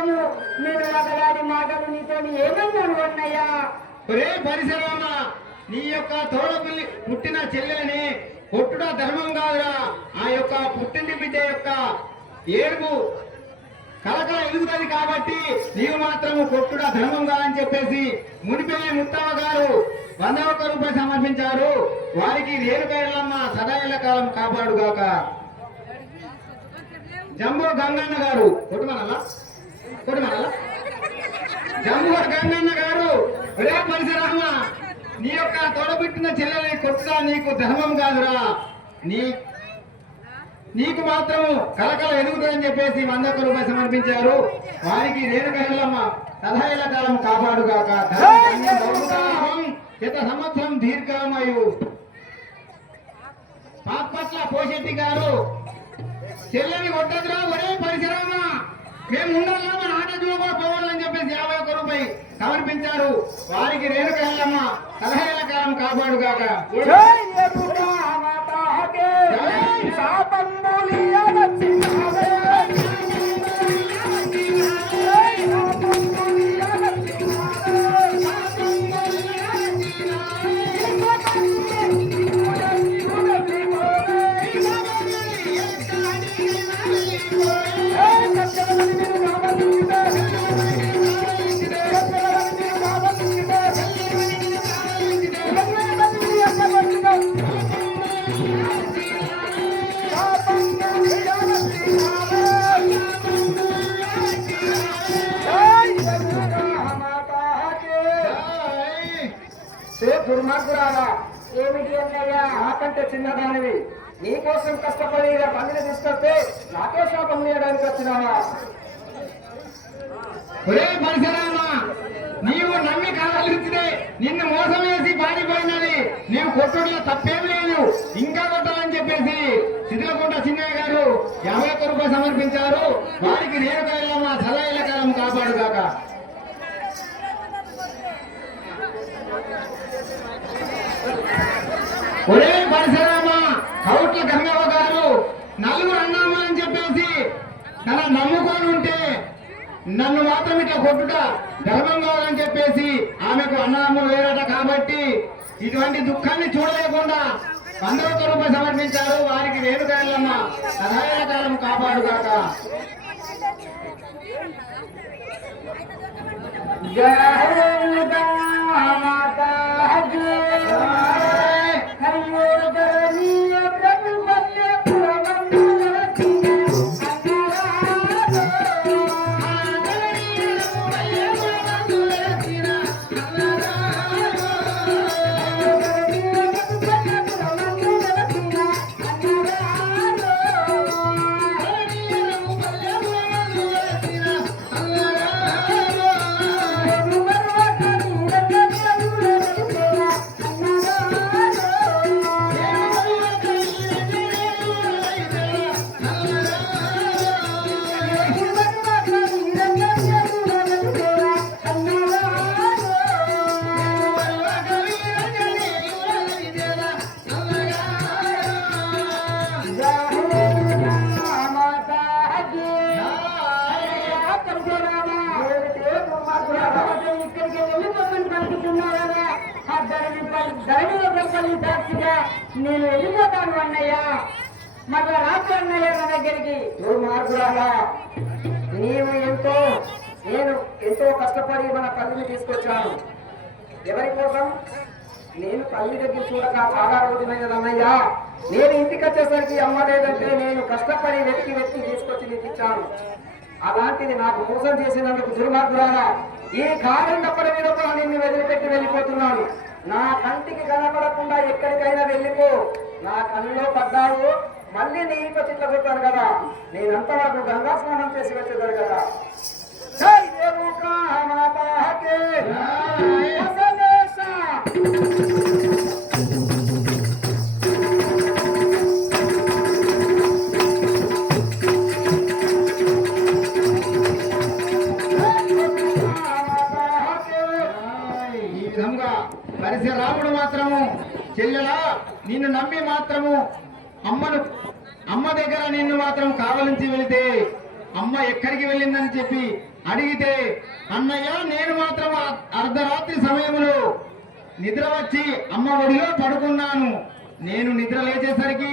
మాత్రము నేను ఒకలాంటి మాటలు నీతో ఏమన్నాను అన్నయ్యా? ఒరే పరిసరామ, నీ యొక్క తోడపిల్లి పుట్టిన చెల్లెలని కొట్టుడా ధర్మం కాదురా. ఆ యొక్క పుట్టింటి బిడ్డ యొక్క ఏడుపు కలకల ఎదుగుతుంది కాబట్టి నీవు మాత్రము కొట్టుడా ధర్మం కాదని చెప్పేసి మునిపెల్లి ముత్తమ్మ గారు 101 రూపాయలు సమర్పించారు. వారికి రేణుకైలమ్మ సదాయల కాలం కాపాడుగాక. జంబో గంగన్న గారు కొట్టుమనలా జంబో గంగన్న గారు, ఒరే పరిసరామ, నీ యొక్క తోడబుట్టిన చెల్లెని కొట్టుడా నీకు ధర్మం కాదురా. నీకు మాత్రము కలకల ఎదుగుతుందని చెప్పేసి 101 రూపాయలు సమర్పించారు. వారికి రేణుకైలమ్మ సదాయల కాలం కాపాడుగాక. శత సంవత్సరం దీర్ఘామయు. పాపట్ల పోషెట్టి గారు, చెల్లెని కొట్టదురా ఒరే పరిసరామ, మేము ఉండాలా మన ఆట చూడకుండా పోవాలని చెప్పేసి 51 రూపాయలు సమర్పించారు. వారికి రేణుకైలమ్మ సదాయల కాలం కాపాడుగాక. దుర్మార్గురాలా, ఏమిటి అన్నయ్యా? నాకంటే చిన్నదానివి, నీకోసం కష్టపడి ఇలా పందిని తీసుకొస్తే నాకే శాపం వేయడానికి వచ్చినావా? ఒరే పరిసరామ, నీవు నమ్మి కావాల్సిందే నిన్ను మోసం వేసి పారిపోయినది. నీవు కొట్టుడిలో తప్పేం లేదు, ఇంకా కొట్టాలని చెప్పేసి సిద్ధలకుంట చిన్నయ్య గారు 51 రూపాయలు సమర్పించారు. వారికి రేణుకైలమ్మ సదాయల కాలం కాపాడుగాక. ఒరే పరిసరామ, కౌట్ల గంగవ్వ గారు నలుగురు అన్నామని చెప్పేసి తన నమ్ముకొని ఉంటే నన్ను మాత్రం ఇట్లా కొట్టుట ధర్మం కావాలని చెప్పేసి ఆమెకు అన్నదమ్ములు వేరట కాబట్టి ఇటువంటి దుఃఖాన్ని చూడలేకుండా 101 రూపాయలు సమర్పించారు. వారికి రేణుకైలమ్మ సదాయల కాలం కాపాడుగాక. నేను వెళ్ళిపోతాను అన్నయ్య, మళ్ళా రాత్రి అన్నయ్య నా దగ్గరికి. దుర్మార్గురాలా, నేను ఎంతో కష్టపడి మన తల్లిని తీసుకొచ్చాను. ఎవరి కోసం? నేను తల్లి దగ్గర చూడక చాలా రోజులైనది అన్నయ్య. నేను ఇంటికి వచ్చేసరికి అమ్మ లేదంటే నేను కష్టపడి వెతికి తీసుకొచ్చి నీకు ఇచ్చాను. అలాంటిది నాకు మోసం చేసినందుకు దుర్మార్గురాలా, ఈ కారణప్పటి మీద కూడా నిన్ను వదిలిపెట్టి వెళ్ళిపోతున్నాను. నా కంటికి కనపడకుండా ఎక్కడికైనా వెళ్ళిపో. నా కళ్ళలో పడ్డావు, మళ్ళీ నీతో చిట్ల కొట్టాను కదా. నేనంతవరకు గంగా స్నానం చేసి వచ్చేదారు కదా. పరిశరాముడు మాత్రము చెల్లెలా నిన్ను నమ్మి మాత్రము అమ్మ దగ్గర నిన్ను మాత్రం కావలించి వెళితే అమ్మ ఎక్కడికి వెళ్ళిందని చెప్పి అడిగితే అన్నయ్య నేను మాత్రం అర్ధరాత్రి సమయంలో నిద్ర వచ్చి అమ్మ ఒడిలో పడుకున్నాను. నేను నిద్ర లేచేసరికి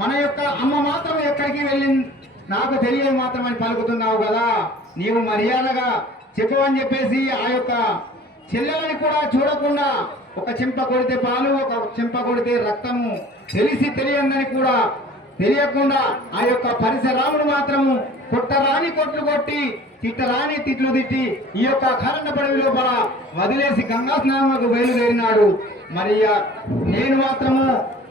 మన యొక్క అమ్మ మాత్రం ఎక్కడికి వెళ్ళింది నాకు తెలియదు మాత్రమని పలుకుతున్నావు కదా, నీవు మర్యాదగా చెప్పవని చెప్పేసి ఆ యొక్క చెల్లెలని కూడా చూడకుండా ఒక చెంప కొడితే పాలు, ఒక చెంప కొడితే రక్తము తెలిసి తెలియందని కూడా తెలియకుండా ఆ యొక్క పరిసరాముడు మాత్రము కొట్టరాని కొట్లు కొట్టి తిట్టరాని తిట్లు తిట్టి ఈ యొక్క అఖండ పడవి లోపల వదిలేసి గంగా స్నానములకు బయలుదేరినాడు. మరి నేను మాత్రము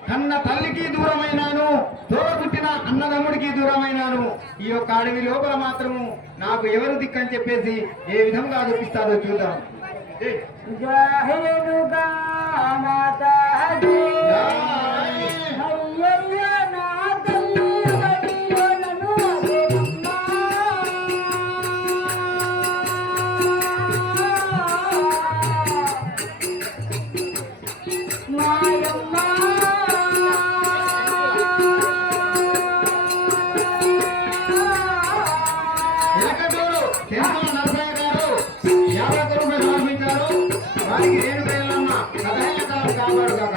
కన్న తల్లికి దూరమైనాను, తోడబుట్టిన అన్నదమ్ముడికి దూరమైనాను. ఈ యొక్క అడవి లోపల మాత్రము నాకు ఎవరు దిక్కని చెప్పేసి ఏ విధంగా చూపిస్తారో చూద్దాం. జాహిరుగా మాతాజీ అయ్యయ్య నా తల్లి వడియోలను అదేనమ్మా. మాయమ్మ ఎలకటూరు తిరుమల నరసయ్య గారు 50 రూపాయలు సమర్పించారు. వారికి నేను వెళ్ళమ్మ కథ కాపాడు కాక.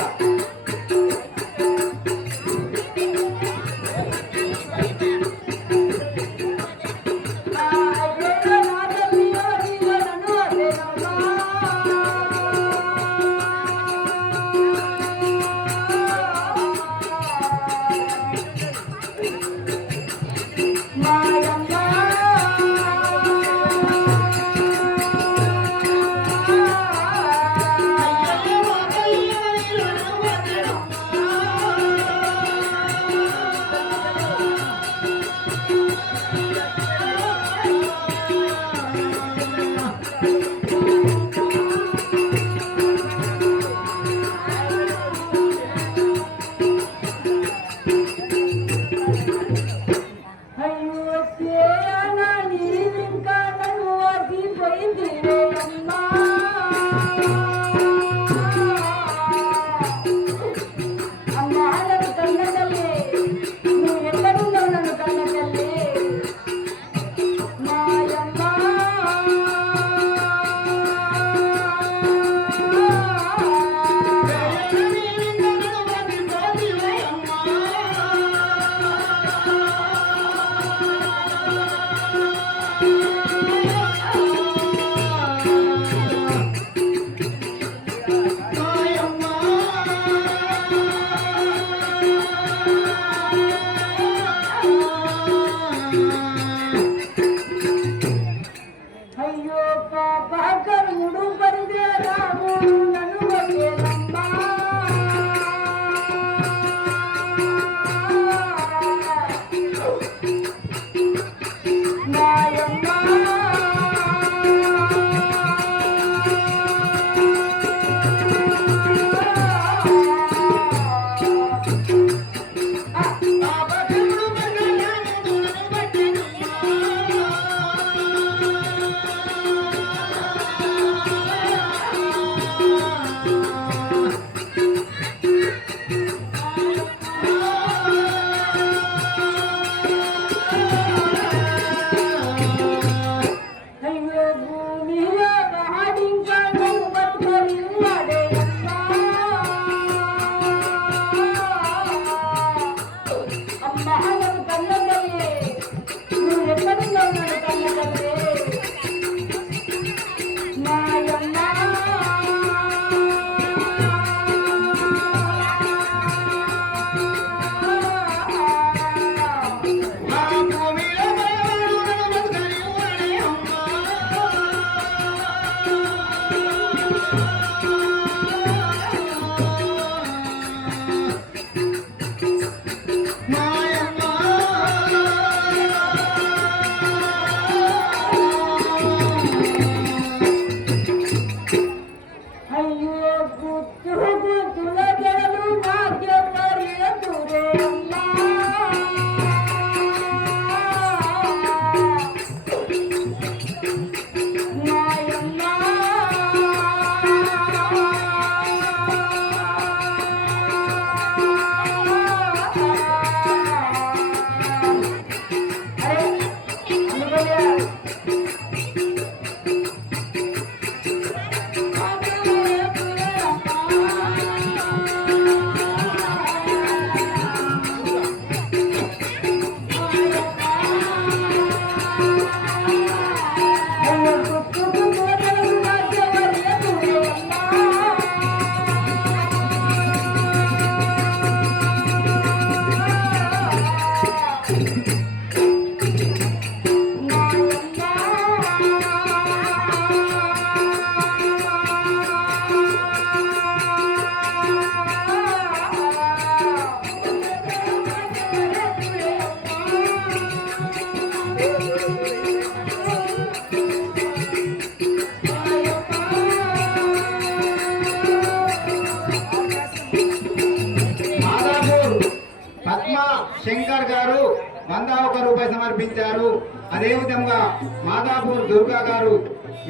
రూపాయలు సమర్పించారు. అదేవిధంగా మాదాపూర్ దుర్గా గారు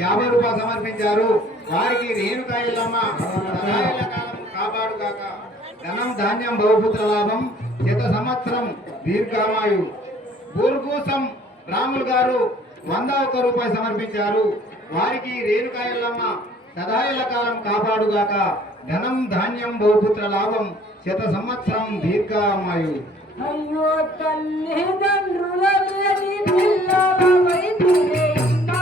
50 రూపాయలు సమర్పించారు. వారికి రేణుకా ఎల్లమ్మ సదాయల కాలం కాపాడుగాక, ధనం ధాన్యం బహుపుత్ర లాభం, శత సంవత్సరం దీర్ఘామాయు. బూర్గూసం రాములు గారు 101 రూపాయలు సమర్పించారు. వారికి రేణుకా ఎల్లమ్మ సదాయల కాలం కాపాడుగాక, ధనం ధాన్యం బహుపుత్ర లాభం, శత సంవత్సరం దీర్ఘామాయు. అయ్యో తల్లిదండ్రుల లేని పిల్లలవైతిరే అమ్మా.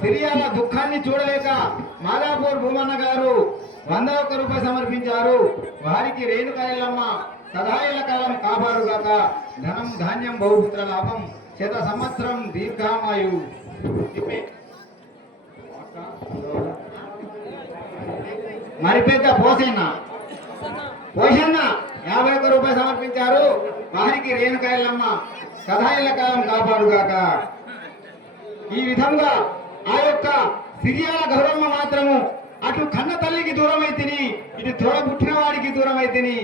సిరియాల దుఃఖాన్ని చూడలేక మాదాపూర్ భూమన్న గారు 101 రూపాయలు సమర్పించారు. వారికి రేణుకా ఎల్లమ్మ సదాయల కాలం కాపాడుగాక, ధనం ధాన్యం బహుపుత్ర లాభం, శత సంవత్సరం దీర్ఘామాయు. మరి పెద్ద పోసన్న 51 రూపాయలు సమర్పించారు. వారికి రేణుకా ఎల్లమ్మ సదాయల కాలం కాపాడుగాక. ఈ విధంగా ఆ యొక్క సిరియాల గౌరమ్మ మాత్రము అటు కన్న తల్లికి దూరమై తిని, ఇటు తోడ పుట్టిన వాడికి దూరమై తిని,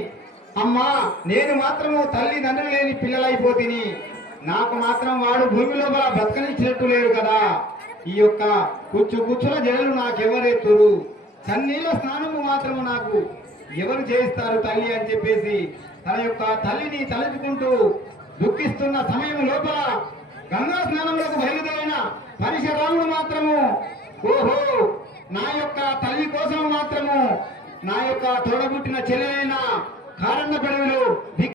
అమ్మా నేను మాత్రము తల్లిదండ్రులు లేని పిల్లలైపోతిని, నాకు మాత్రం వాడు భూమి లోపల బ్రతకనిచ్చినట్టు లేడు కదా, ఈ యొక్క కుచ్చుల జడలు నాకెవరెత్తురు, చన్నీళ్ళ స్నానము మాత్రము నాకు ఎవరు చేయిస్తారు తల్లి అని చెప్పేసి తన యొక్క తల్లిని తలుచుకుంటూ దుఃఖిస్తున్న సమయం లోపల గంగా స్నానంలోకి బయలుదేరిన పరశురాముడు మాత్రము, ఓహో నా యొక్క తల్లి కోసం మాత్రము నా యొక్క తోడబుట్టిన చెల్లెలైన కారణపడవులు